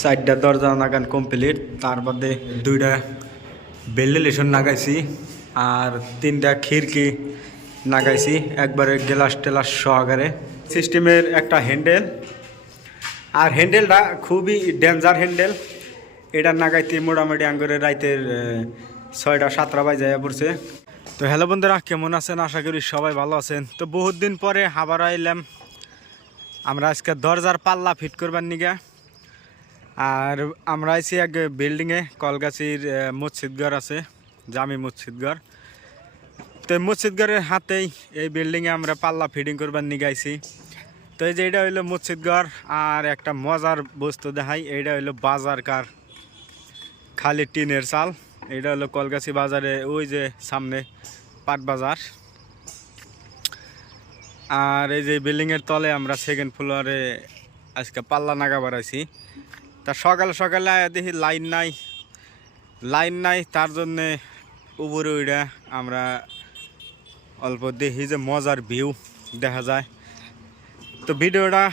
চারটা দরজা নাগান কমপ্লিট তার বাদে দুইটা ভেন্টিলেশন লাগাইছি আর তিনটা খিড়কি লাগাইছি একবারে গ্লাস টেলাস সহকারে। সিস্টেমের একটা হ্যান্ডেল আর হ্যান্ডেলটা খুবই ডেঞ্জার হ্যান্ডেল এটা নাগাইতে মোটামুটি আঙ্গুরের রাইতের ছয়টা, সাতটা বাজে পড়ছে। তো হ্যালো বন্ধুরা, কেমন আছেন? আশা করি সবাই ভালো আছেন। তো বহুত দিন পরে হাবার আইলাম। আমরা আজকে দরজার পাল্লা ফিট করবার নিগে। আর আমরা আইছি এক বিল্ডিংয়ে কলগাছির আহ, মসজিদঘর আছে জামি মসজিদঘর। তো মসজিদঘরের হাতেই এই বিল্ডিংয়ে আমরা পাল্লা ফিডিং করবার নিগাইছি তো এই যে এটা হইল মসজিদঘর আর একটা মজার বস্তু দেখাই এইটা হইল বাজার কার খালি টিনের চাল। এটা হলো কলগাছি বাজারে ওই যে সামনে পাট বাজার। আর এই যে বিল্ডিংয়ের তলে আমরা সেকেন্ড ফ্লোরে আজকে পাল্লা নাগা বাড়াইছি তা সকাল সকালে দেখি লাইন নাই। লাইন নাই, তার জন্যে উপরে উইটা আমরা অল্প দেখি যে মজার ভিউ দেখা যায়। তো ভিডিওটা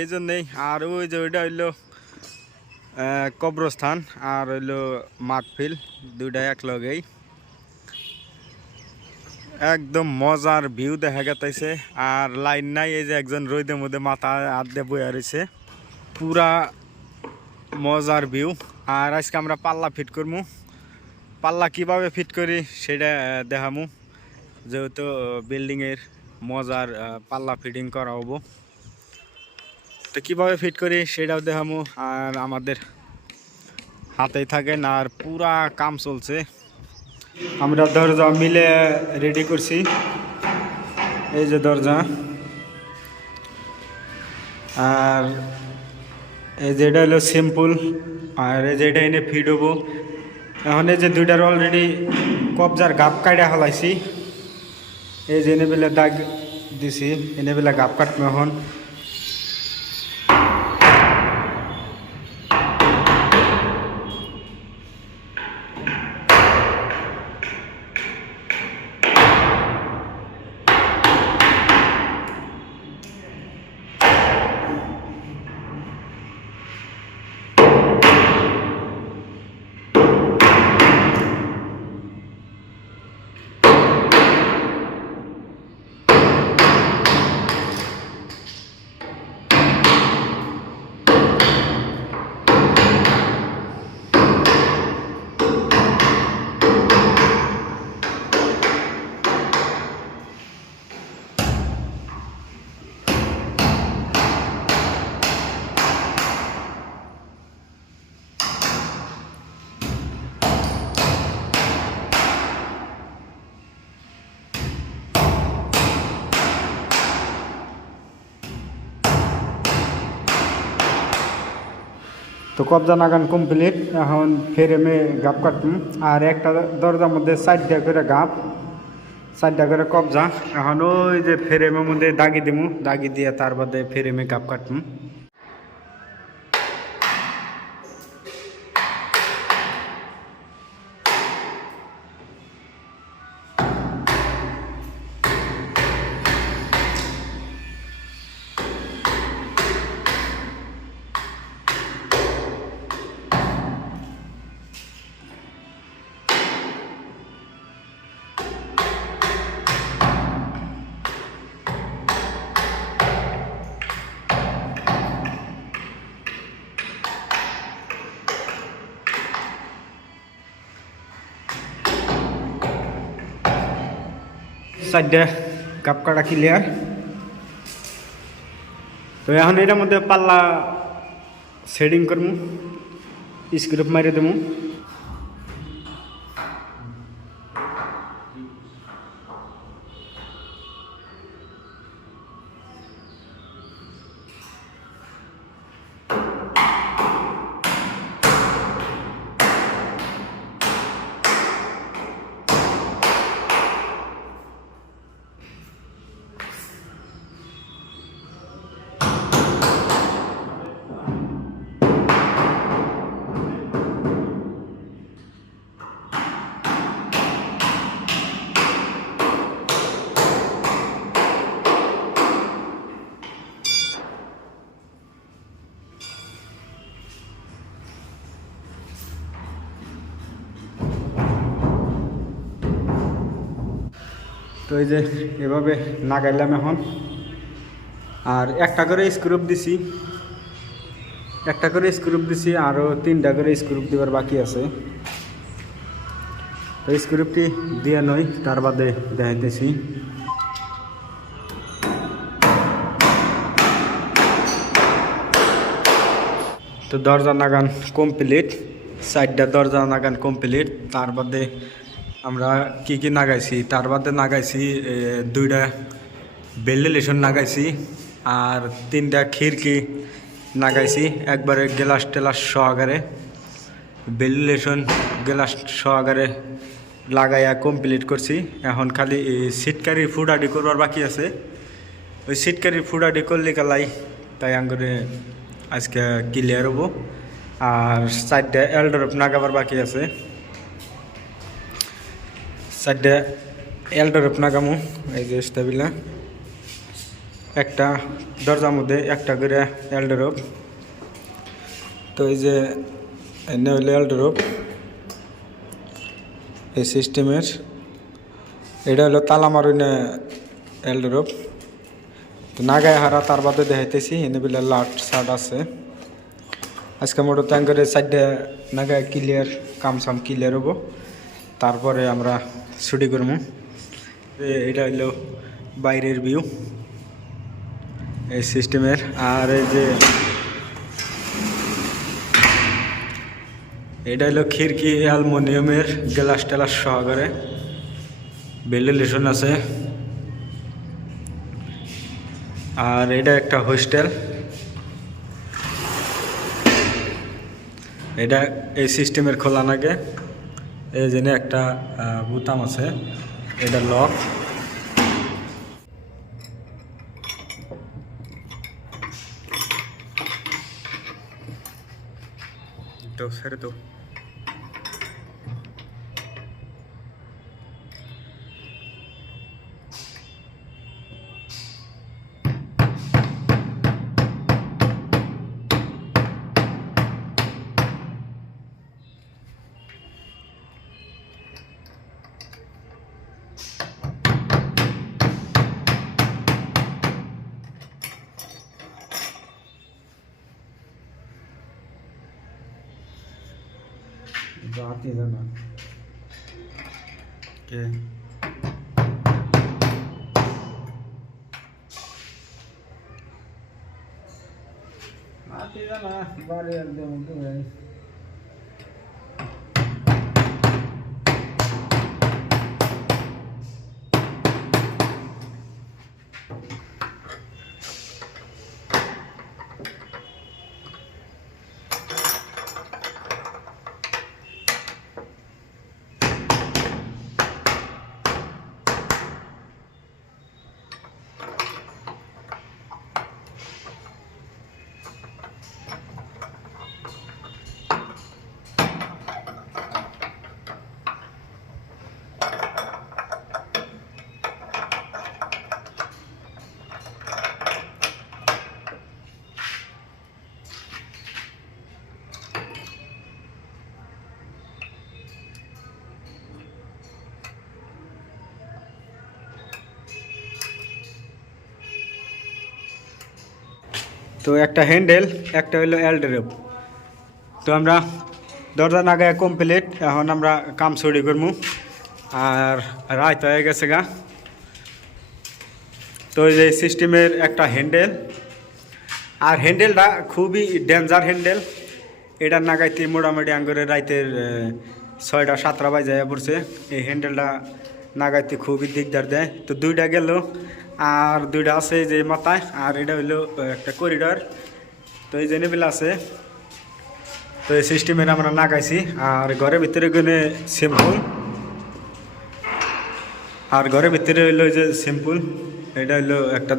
এই জন্যেই, আর ওই যে ওইটা হইল কবরস্থান, আর হইল মাঠফিল, দুইটা একলগেই একদম মজার ভিউ দেখা গেতাইছে, আর লাইন নাই, এই যে একজন রোদের মধ্যে মাথা হাত বয়ে রয়েছে পুরা মজার ভিউ। আর আজকে আমরা পাল্লা ফিট করব পাল্লা কীভাবে ফিট করি সেটা দেখামু। যেহেতু বিল্ডিংয়ের মজার পাল্লা ফিটিং করা হব। তো কীভাবে ফিট করি সেটাও দেখামু। আর আমাদের হাতেই থাকেন আর পুরা কাম চলছে। আমরা দরজা মিলে রেডি করছি। এই যে দরজা। আর এই যে এটা হলো সিম্পল আর এই যে এটা এনে ফিড হব। এখন এই যে দুইটার অলরেডি কবজার গাপ কাটা হলাইছি। এই যে এনে বেলা দাগ দিছি, এনে বেলা গাপ কাটবে এখন। তো কবজা নাগান কমপ্লিট এখন ফেরেমে গাপ কাটুম আর একটা দরজার মধ্যে চারটা করে গাপ চারটা করে কবজা। এখন ওই যে ফেরেমের মধ্যে দাগি দিমু। দাগি দিয়ে তার বাদে ফেরেমে গাপ কাটুম চারটা কাপ কাটা ক্লিয়ার তো এখন এটার মধ্যে পাল্লা শেডিং করমু স্ক্রুপ মারি দেবো। তো এই যে এভাবে লাগাইলাম এখন। আর একটা করে স্ক্রুপ দিছি। একটা করে স্ক্রুপ দিছি আরও তিনটা করে স্ক্রুপ দেওয়ার বাকি আছে। তো স্ক্রুপটি দিয়ে নয় তার বাদে দেখাইতেছি। তো দরজা নাগান কমপ্লিট চারটা দরজা নাগান কমপ্লিট তার বাদে আমরা কি কি নাগাইছি? তার বাদে নাগাইছি দুইটা ভেন্টিলেশন নাগাইছি আর তিনটা খিড়কি নাগাইছি। একবারে গ্লাস টেলাস সহকারে ভেন্টিলেশন গ্লাস সহকারে লাগাইয়া কমপ্লিট করছি। এখন খালি সিটকারি ফুডাডি করবার বাকি আছে। ওই সিটকারি ফুডাডি করলে কালাই তাই আঙ্গুরে আজকে ক্লিয়ার হব। আর চারটে এলডরপ নাগাবার বাকি আছে। চারটে এলডরপ নাগামু, এই যে স্টেবিলা। একটা দরজার মধ্যে একটা করে এলডরপ তো এই যে এনে হইলে এলডরপ এই সিস্টেমের, এটা হলো তালা মারুনে এলডরপ তো নাগায় হারা তার বাদে দেখাইতেছি, এনে বিলে লাট শার্ট আছে। আজকে মোটো ট্যাঙ্কারে সাইডে নাগায় ক্লিয়ার কাম সাম ক্লিয়ার হব। তারপরে আমরা ছুটি করব। এটা হলো বাইরের ভিউ এই সিস্টেমের আর এই যে, এটা হলো খিড়কি অ্যালমোনিয়ামের গ্লাস টেলাস সহকারে। ভেন্টিলেশন আছে। আর এটা একটা হোস্টেল এটা এই সিস্টেমের খোলা নাগে। এই জন্য একটা বোতাম আছে এটা লক। তো সেরে তো चला बारे एकदम তো একটা হ্যান্ডেল একটা হলো এলডেরপ তো আমরা দরজা নাগায় কমপ্লিট এখন আমরা কাম ছড়ি করব আর রাত হয়ে গেছে গা। তো এই সিস্টেমের একটা হ্যান্ডেল আর হ্যান্ডেলটা খুবই ডেঞ্জার হ্যান্ডেল এটা নাগাইতে মোটামুটি আঙ্গুরে রাইতের ছয়টা, সাতটা বাজে পড়ছে। এই হ্যান্ডেলটা নাগাইতে খুবই দিকদার দেয়। তো দুইটা গেল। আর দুইটা আছে যে মাথায়, আর এটা হইল একটা করিডর তো এই জেনেবেল আছে, তো এই সিস্টেমের আমরা নাগাইছি, আর ঘরের ভিতরে গেলে সিম্পল আর ঘরের ভিতরে হইল যে সিম্পল এটা হইল একটা,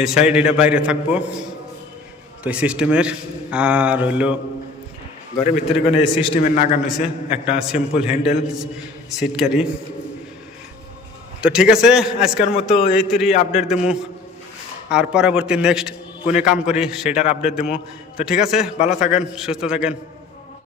এই সাইড এটা বাইরে থাকব, তো এই সিস্টেমের আর হইল, ঘরের ভিতরে কোনো এই সিস্টেমের নাগান হয়েছে একটা সিম্পল হ্যান্ডেল সিট ক্যারি তো ঠিক আছে, আজকের মতো এই তৈরি আপডেট দেবো আর পরবর্তী নেক্সট কোনে কাম করি, সেটার আপডেট দেবো তো ঠিক আছে, ভালো থাকেন, সুস্থ থাকেন।